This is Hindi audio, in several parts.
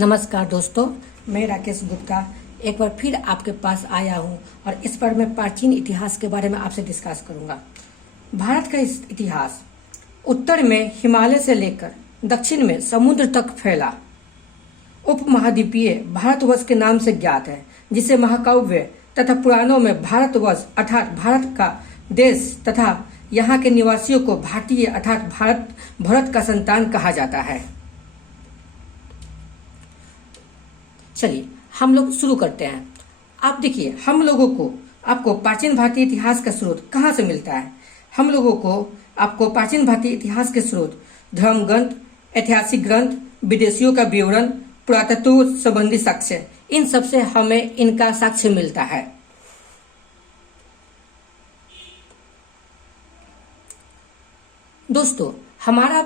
नमस्कार दोस्तों, मैं राकेश गुप्ता एक बार फिर आपके पास आया हूं और इस पर मैं प्राचीन इतिहास के बारे में आपसे डिस्कस करूंगा। भारत का इतिहास उत्तर में हिमालय से लेकर दक्षिण में समुद्र तक फैला उपमहाद्वीपीय भारतवर्ष के नाम से ज्ञात है, जिसे महाकाव्य तथा पुराणों में भारतवर्ष अर्थात भारत का देश तथा यहाँ के निवासियों को भारतीय अर्थात भरत का संतान कहा जाता है। चलिए हम लोग शुरू करते हैं। आप देखिए, हम लोगों को आपको प्राचीन भारतीय इतिहास का स्रोत कहाँ से मिलता है। हम लोगों को आपको प्राचीन भारतीय इतिहास के स्रोत धर्म ग्रंथ, ऐतिहासिक ग्रंथ, विदेशियों का विवरण, पुरातत्व संबंधी साक्ष्य, इन सबसे हमें इनका साक्ष्य मिलता है। दोस्तों, हमारा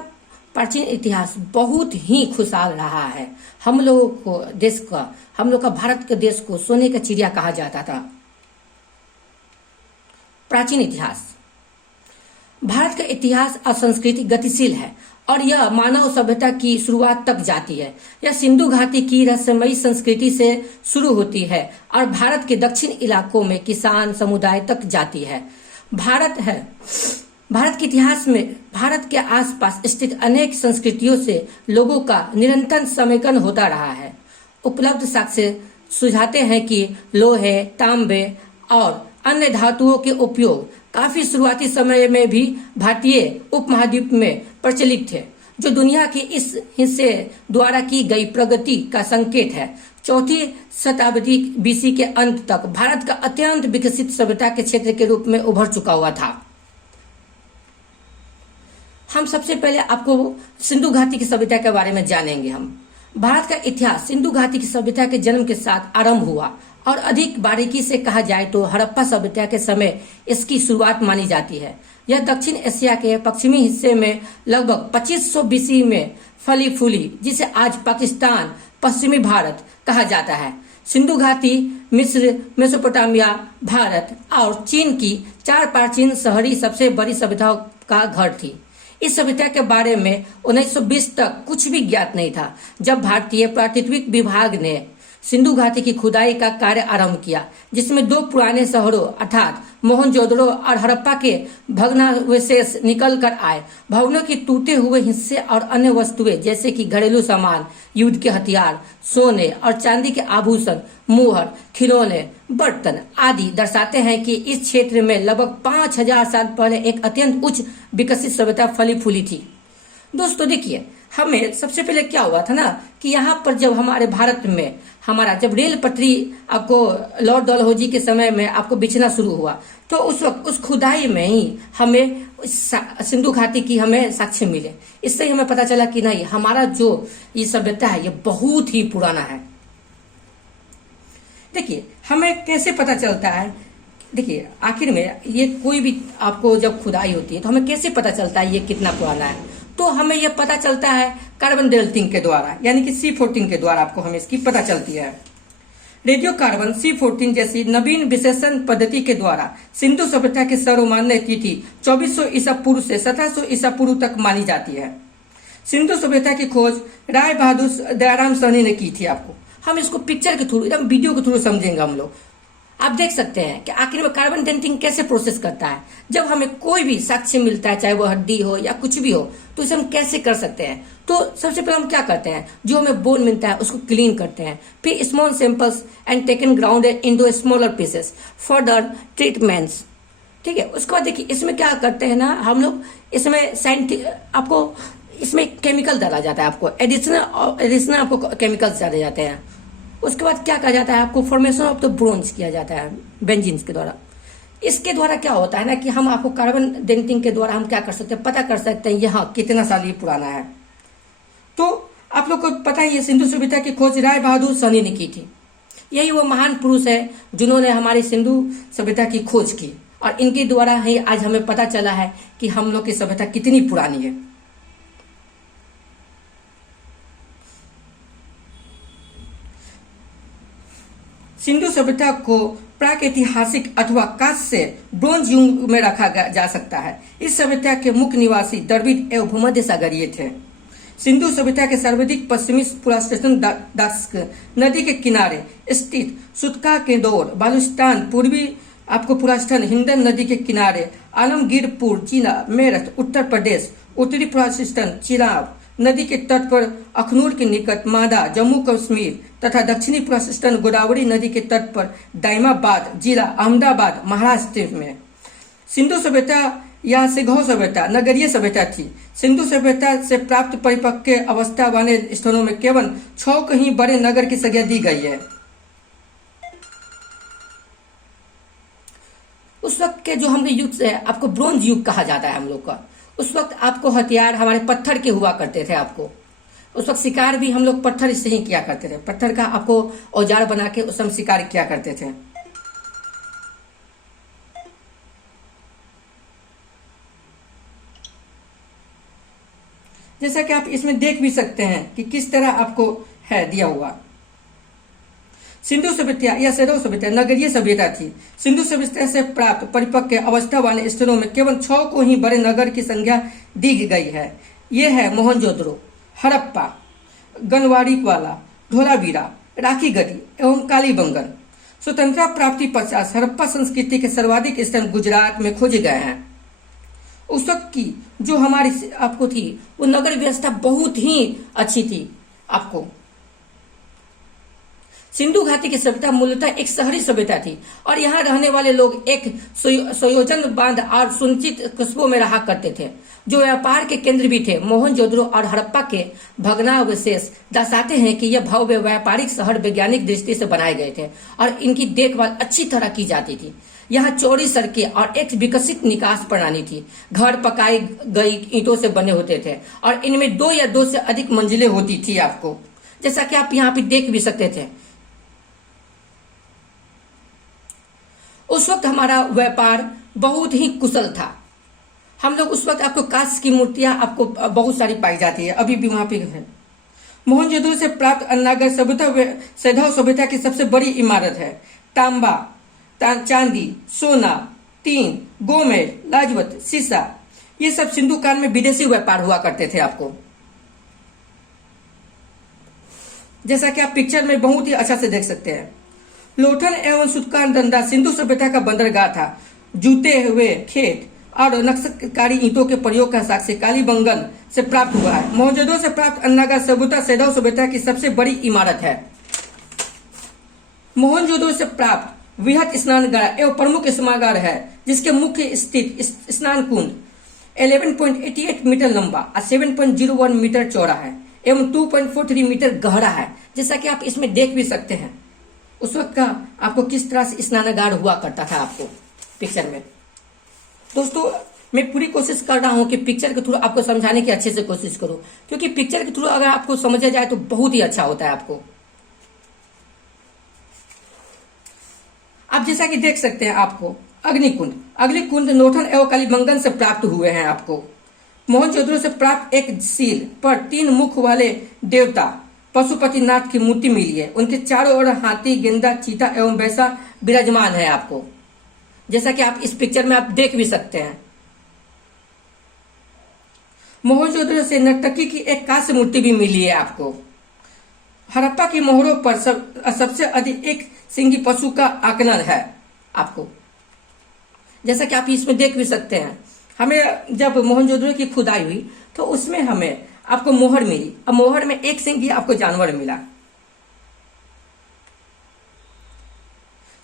प्राचीन इतिहास बहुत ही खुशहाल रहा है। हम लोगों को हम लोग का भारत के देश को सोने का चिड़िया कहा जाता था। प्राचीन इतिहास भारत का इतिहास और संस्कृति गतिशील है और यह मानव सभ्यता की शुरुआत तक जाती है। यह सिंधु घाटी की रहस्यमयी संस्कृति से शुरू होती है और भारत के दक्षिण इलाकों में किसान समुदाय तक जाती है। भारत के इतिहास में भारत के आसपास स्थित अनेक संस्कृतियों से लोगों का निरंतर समेकन होता रहा है। उपलब्ध साक्ष्य सुझाते हैं कि लोहे, तांबे और अन्य धातुओं के उपयोग काफी शुरुआती समय में भी भारतीय उपमहाद्वीप में प्रचलित थे, जो दुनिया के इस हिस्से द्वारा की गई प्रगति का संकेत है। चौथी शताब्दी बीसी के अंत तक भारत का अत्यंत विकसित सभ्यता के क्षेत्र के रूप में उभर चुका हुआ था। हम सबसे पहले आपको सिंधु घाटी की सभ्यता के बारे में जानेंगे। हम भारत का इतिहास सिंधु घाटी की सभ्यता के जन्म के साथ आरंभ हुआ और अधिक बारीकी से कहा जाए तो हड़प्पा सभ्यता के समय इसकी शुरुआत मानी जाती है। यह दक्षिण एशिया के पश्चिमी हिस्से में लगभग 2500 बीसी में फली फूली, जिसे आज पाकिस्तान, पश्चिमी भारत कहा जाता है। सिंधु घाटी मिस्र, मेसोपोटामिया, भारत और चीन की 4 प्राचीन शहरी सबसे बड़ी सभ्यताओं का घर थी। इस सभ्यता के बारे में 1920 तक कुछ भी ज्ञात नहीं था, जब भारतीय पुरातत्व विभाग ने सिंधु घाटी की खुदाई का कार्य आरंभ किया, जिसमें 2 पुराने शहरों अर्थात मोहनजोदड़ो और हड़प्पा के भग्नावशेष निकल कर आए। भवनों के टूटे हुए हिस्से और अन्य वस्तुएं जैसे कि घरेलू सामान, युद्ध के हथियार, सोने और चांदी के आभूषण, मुहर, खिलौने, बर्तन आदि दर्शाते हैं कि इस क्षेत्र में लगभग 5000 साल पहले एक अत्यंत उच्च विकसित सभ्यता फली फूली थी। दोस्तों देखिए, हमें सबसे पहले क्या हुआ था ना कि यहाँ पर जब हमारे भारत में जब रेल पटरी आपको लॉर्ड डलहौजी के समय में आपको बिछना शुरू हुआ, तो उस वक्त उस खुदाई में ही हमें सिंधु घाटी की हमें साक्ष्य मिले। इससे हमें पता चला कि नहीं, हमारा जो ये सभ्यता है ये बहुत ही पुराना है। देखिए हमें कैसे पता चलता है, देखिए आखिर में ये कोई भी आपको जब खुदाई होती है तो हमें कैसे पता चलता है ये कितना पुराना है। तो हमें यह पता चलता है कार्बन डेटिंग के द्वारा, यानी कि C14 के द्वारा आपको हमें इसकी पता चलती है। रेडियो कार्बन C14 जैसी नवीन विश्लेषण पद्धति के द्वारा सिंधु सभ्यता की सर्वमान्य तिथि 2400 ईसा पूर्व से 1700 ईसा पूर्व तक मानी जाती है। सिंधु सभ्यता की खोज राय बहादुर दयाराम सहनी ने की थी। आपको हम इसको पिक्चर के थ्रू, एकदम वीडियो के थ्रू समझेंगे हम लोग। आप देख सकते हैं कि आखिर में कार्बन डेटिंग कैसे प्रोसेस करता है। जब हमें कोई भी साक्ष्य मिलता है, चाहे वो हड्डी हो या कुछ भी हो, तो इसे हम कैसे कर सकते हैं। तो सबसे पहले हम क्या करते हैं, जो हमें बोन मिलता है उसको क्लीन करते हैं, फिर small samples and taken grounded into smaller pieces for the treatments. ठीक है, उसके बाद देखिए इसमें क्या करते हैं ना हम लोग, इसमें आपको इसमें केमिकल डाला जाता है, आपको एडिशनल आपको केमिकल्स डाले जाते हैं। उसके बाद क्या कहा जाता है, आपको फॉर्मेशन ऑफ द ब्रोंज किया जाता है बेंजीन्स के द्वारा। इसके द्वारा क्या होता है ना कि हम आपको कार्बन डेटिंग के द्वारा हम क्या कर सकते हैं, पता कर सकते हैं यहाँ कितना साल ये पुराना है। तो आप लोग को पता ही है, सिंधु सभ्यता की खोज राय बहादुर सहनी ने की थी। यही वो महान पुरुष है जिन्होंने हमारी सिंधु सभ्यता की खोज की और इनके द्वारा ही आज हमें पता चला है कि हम लोग की सभ्यता कितनी पुरानी है। सिंधु सभ्यता को प्राक-ऐतिहासिक अथवा कांस्य से ब्रोंज युग में रखा जा सकता है। इस सभ्यता के मुख्य निवासी द्रविड़ एवं भूमध्य सागरीय थे। सिंधु सभ्यता के सर्वाधिक पश्चिमी पुरा स्टेशन दास्क नदी के किनारे स्थित सुतका केंदौर बालूचिस्तान पूर्वी आपको पुरास्टन हिंदन नदी के किनारे आलमगीरपुर जिला मेरठ उत्तर प्रदेश उत्तरी पुरास्टन चिराब नदी के तट पर अखनूर के निकट मादा जम्मू कश्मीर तथा दक्षिणी पुरास्टन गोदावरी नदी के तट पर दाइमाबाद जिला अहमदाबाद महाराष्ट्र में। सिंधु सभ्यता या सिंघौ सभ्यता नगरीय सभ्यता थी। सिंधु सभ्यता से प्राप्त परिपक्व अवस्था वाले स्थलों में केवल 6 कहीं बड़े नगर की संज्ञा दी गई है। उस वक्त के जो हम युग से आपको ब्रोंज युग कहा जाता है हम लोग का। उस वक्त आपको हथियार हमारे पत्थर के हुआ करते थे। आपको उस वक्त शिकार भी हम लोग पत्थर से ही किया करते थे। पत्थर का आपको औजार बना के उस समय शिकार किया करते थे। जैसा कि आप इसमें देख भी सकते हैं कि किस तरह आपको है दिया हुआ। सिंधु सभ्यता या सैंधव सभ्यता नगरीय सभ्यता थी। सिंधु सभ्यता से प्राप्त परिपक्व अवस्था वाले स्थलों में केवल 6 को ही बड़े नगर की संज्ञा दी गई है। ये है मोहनजोदड़ो, हड़प्पा, गनवाड़ीवाला, धोलावीरा, राखीगढ़ी एवं कालीबंगन। स्वतंत्रता प्राप्ति पश्चात हड़प्पा संस्कृति के सर्वाधिक स्थल गुजरात में खोजे गए हैं। उस वक्त की जो हमारी आपको थी वो नगर व्यवस्था बहुत ही अच्छी थी। आपको सिंधु घाटी की सभ्यता मूलतः एक शहरी सभ्यता थी और यहाँ रहने वाले लोग एक संयोजन बांध और सुनिश्चित कस्बों में रहा करते थे जो व्यापार के केंद्र भी थे। मोहनजोदड़ो और हड़प्पा के भग्नावशेष दर्शाते हैं कि यह भव्य व्यापारिक शहर वैज्ञानिक दृष्टि से बनाए गए थे और इनकी देखभाल अच्छी तरह की जाती थी। यहाँ चौड़ी सड़कें और एक विकसित निकास प्रणाली थी। घर पकाई गई ईंटों से बने होते थे और इनमें 2 या 2 से अधिक मंजिलें होती थी। आपको जैसा कि आप यहाँ पे देख भी सकते थे। उस वक्त हमारा व्यापार बहुत ही कुशल था। हम लोग उस वक्त आपको कांस्य की मूर्तियां आपको बहुत सारी पाई जाती है, अभी भी वहां पे है। मोहनजोदड़ो से प्राप्त अन्नागर सभ्यता सैंधव सभ्यता की सबसे बड़ी इमारत है। तांबा, चांदी, सोना, टीन, गोमेर, लाजवत, सीसा, ये सब सिंधु काल में विदेशी व्यापार हुआ करते थे। आपको जैसा कि आप पिक्चर में बहुत ही अच्छा से देख सकते हैं। लोथन एवं सुतका धंधा सिंधु सभ्यता का बंदरगाह था। जूते हुए खेत और नक्शकारी ईंटों के प्रयोग का साक्ष्य कालीबंगन से प्राप्त हुआ है। मोहनजोदड़ो से प्राप्त अन्नागर सभ्यता सैंधव सभ्यता की सबसे बड़ी इमारत है। मोहनजोदड़ो से प्राप्त वृहत स्नानगार एवं प्रमुख स्नानागार है जिसके मुख्य स्थित स्नान कुंड 11.88 मीटर लंबा और 7.01 मीटर चौड़ा है एवं 2.43 मीटर गहरा है। जैसा कि आप इसमें देख भी सकते हैं उस वक्त का आपको किस तरह से स्नानागार हुआ करता था। आपको पिक्चर में दोस्तों मैं पूरी कोशिश कर रहा हूं कि पिक्चर के थ्रू आपको समझाने की अच्छे से कोशिश करूं, क्योंकि पिक्चर के थ्रू अगर आपको समझा जाए तो बहुत ही अच्छा होता है। आपको आप जैसा कि देख सकते हैं आपको अग्निकुंड नोथन एवं कालीबंगन से प्राप्त हुए हैं। आपको मोहनजोदड़ो से प्राप्त एक सिर पर 3 मुख वाले देवता पशुपतिनाथ की मूर्ति मिली है। उनके चारों ओर हाथी, गेंदा, चीता एवं वैसा विराजमान है। आपको जैसा कि आप इस पिक्चर में आप देख भी सकते हैं। मोहनजोदड़ो से नर्तकी की एक कांस्य मूर्ति भी मिली है। आपको हड़प्पा की मोहरों पर सबसे अधिक एक सिंगी पशु का आकलन है। आपको जैसा कि आप इसमें देख भी सकते हैं। हमें जब मोहनजोदड़ो की खुदाई हुई तो उसमें हमें आपको मोहर मिली। अब मोहर में एक सिंगी आपको जानवर मिला।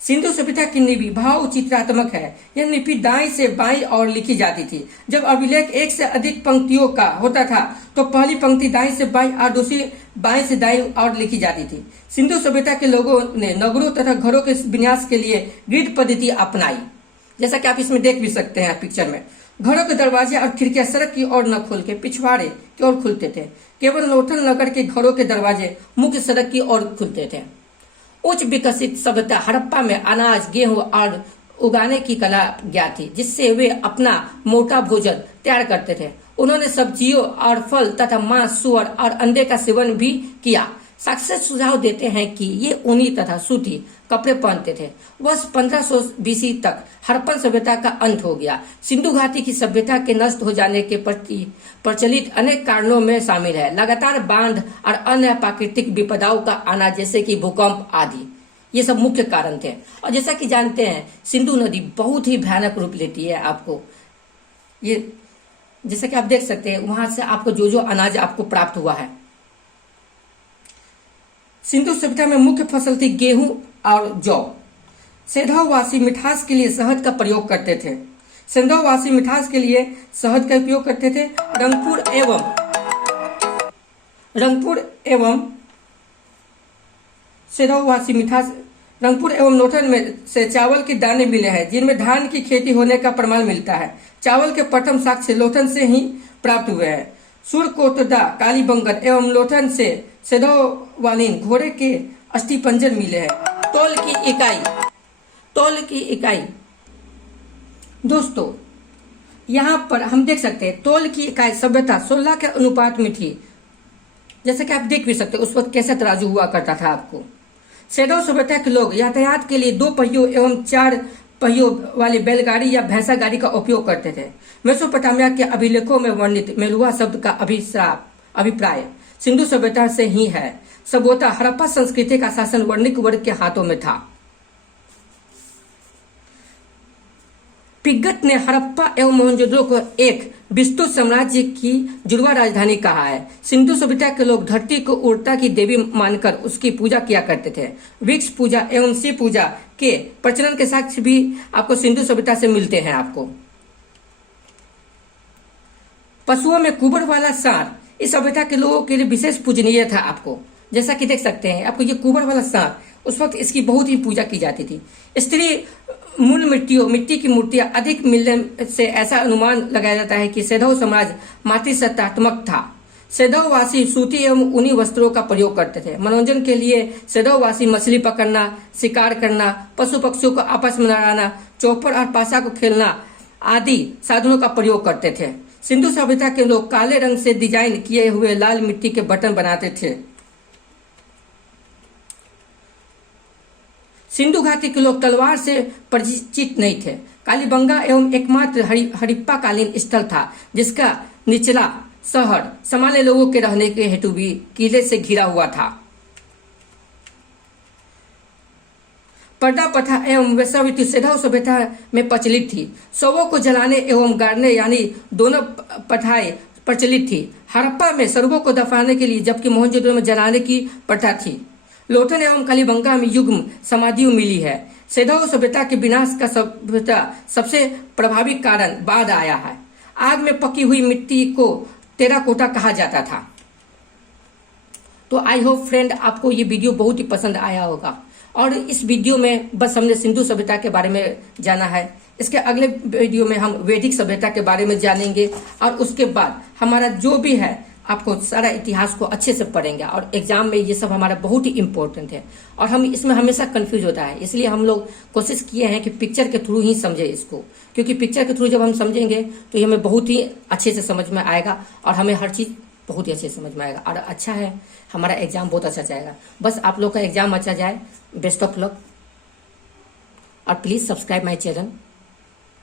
सिंधु सभ्यता की लिपि भाव चित्रात्मक है। यह लिपि दाएं से बाईं ओर लिखी जाती थी। जब अभिलेख 1 से अधिक पंक्तियों का होता था तो पहली पंक्ति दाएं से बाईं और दूसरी बाएं से दाईं ओर लिखी जाती थी। सिंधु सभ्यता के लोगों ने नगरों तथा घरों के विन्यास के लिए ग्रिड पद्धति अपनाई। जैसा कि आप इसमें देख भी सकते हैं पिक्चर में। घरों के दरवाजे और खिड़कियां सड़क की ओर न खुल के पिछवाड़े की ओर खुलते थे। केवल लोथल नगर के घरों के दरवाजे मुख्य सड़क की ओर खुलते थे। उच्च विकसित सभ्यता हड़प्पा में अनाज, गेहूं और उगाने की कला ज्ञात थी, जिससे वे अपना मोटा भोजन तैयार करते थे। उन्होंने सब्जियों और फल तथा मांस, सुअर और अंडे का सेवन भी किया। साक्षर सुझाव देते हैं कि ये ऊनी तथा सूती कपड़े पहनते थे। वर्ष 1500 बीसी तक हड़प्पन सभ्यता का अंत हो गया। सिंधु घाटी की सभ्यता के नष्ट हो जाने के प्रति प्रचलित अनेक कारणों में शामिल है लगातार बांध और अन्य प्राकृतिक विपदाओं का आना, जैसे कि भूकंप आदि। ये सब मुख्य कारण थे। और जैसा कि जानते हैं, सिंधु नदी बहुत ही भयानक रूप लेती है। आपको ये जैसा कि आप देख सकते हैं, वहां से आपको जो जो अनाज आपको प्राप्त हुआ है। सिंधु सभ्यता में मुख्य फसल थी गेहूं और जौ। सेंधववासी मिठास के लिए शहद का प्रयोग करते थे। सेंधववासी मिठास के लिए शहद का उपयोग करते थे। रंगपुर एवं नौतन में से चावल के दाने मिले हैं, जिनमें धान की खेती होने का प्रमाण मिलता है। चावल के प्रथम साक्ष्य लोथन से ही प्राप्त हुए हैं। सुरकोटदा, कालीबंगन एवं लोथन से सेंधववालीन घोड़े के अस्थिपंजर मिले हैं। तौल की इकाई दोस्तों, यहाँ पर हम देख सकते हैं तौल की इकाई सभ्यता 16 के अनुपात में थी। जैसे कि आप देख भी सकते हैं उस वक्त कैसा तराजू हुआ करता था। आपको सेंधव सभ्यता के लोग यातायात के लिए 2 पहियों एवं 4 पहियों वाली बैलगाड़ी या भैंसा गाड़ी का उपयोग करते थे। मेसोपोटामिया के अभिलेखों में वर्णित मेलुहा शब्द का अभिप्राय सिंधु सभ्यता से ही है। संभवतः हड़प्पा संस्कृति का शासन वर्णिक वर्ग के हाथों में था। पिग्गत ने हड़प्पा एवं मोहनजोदड़ो को एक विस्तृत साम्राज्य की जुड़वा राजधानी कहा है। सिंधु सभ्यता के लोग धरती को उर्वरता की देवी मानकर उसकी पूजा किया करते थे। वृक्ष पूजा एवं शिव पूजा के प्रचलन के साक्ष्य भी आपको सिंधु सभ्यता से मिलते हैं। आपको पशुओं में कुबर वाला सांड इस सभ्यता के लोगों के लिए विशेष पूजनीय था। आपको जैसा कि देख सकते हैं, आपको ये कुबर वाला सांड उस वक्त इसकी बहुत ही पूजा की जाती थी। स्त्री मूल मिट्टी की मूर्तियां अधिक मिलने से ऐसा अनुमान लगाया जाता है कि सेंधव समाज मातृसत्तात्मक था। सेंधववासी सूती एवं ऊनी वस्त्रों का प्रयोग करते थे। मनोरंजन के लिए सेंधववासी मछली पकड़ना, शिकार करना, पशु पक्षियों को आपस में लड़ाना, चौपर और पासा को खेलना आदि साधनों का प्रयोग करते थे। सिंधु सभ्यता के लोग काले रंग से डिजाइन किए हुए लाल मिट्टी के बर्तन बनाते थे। सिंधु घाटी के लोग तलवार से परिचित नहीं थे। कालीबंगा एवं एकमात्र हड़प्पा कालीन स्थल था जिसका निचला शहर सामान्य लोगों के रहने के हेतु भी किले से घिरा हुआ था। पर्दा प्रथा एवं वेश्यावृत्ति सेंधव सभ्यता में प्रचलित थी। शवों को जलाने एवं गाड़ने यानी दोनों प्रथाएं प्रचलित थी। हड़प्पा में सर्वों को दफनाने के लिए, जबकि मोहनजोदड़ो में जलाने की प्रथा थी। लोथन एवं कालीबंगा में युग्म समाधियों मिली है। सेंधव सभ्यता के विनाश का सबसे प्रभावी कारण बाद आया है। आग में पकी हुई मिट्टी को टेराकोटा कहा जाता था। तो आई होप फ्रेंड आपको ये वीडियो बहुत ही पसंद आया होगा। और इस वीडियो में बस हमने सिंधु सभ्यता के बारे में जाना है। इसके अगले वीडियो में हम वैदिक सभ्यता के बारे में जानेंगे और उसके बाद हमारा जो भी है आपको सारा इतिहास को अच्छे से पढ़ेंगे। और एग्जाम में ये सब हमारा बहुत ही इंपॉर्टेंट है और हम इसमें हमेशा कंफ्यूज होता है। इसलिए हम लोग कोशिश किए हैं कि पिक्चर के थ्रू ही समझे इसको, क्योंकि पिक्चर के थ्रू जब हम समझेंगे तो ये हमें बहुत ही अच्छे से समझ में आएगा और हमें हर चीज बहुत ही अच्छे से समझ में आएगा और अच्छा है, हमारा एग्जाम बहुत अच्छा जाएगा। बस आप लोग का एग्जाम अच्छा जाए। बेस्ट ऑफ लक और प्लीज सब्सक्राइब माई चैनल।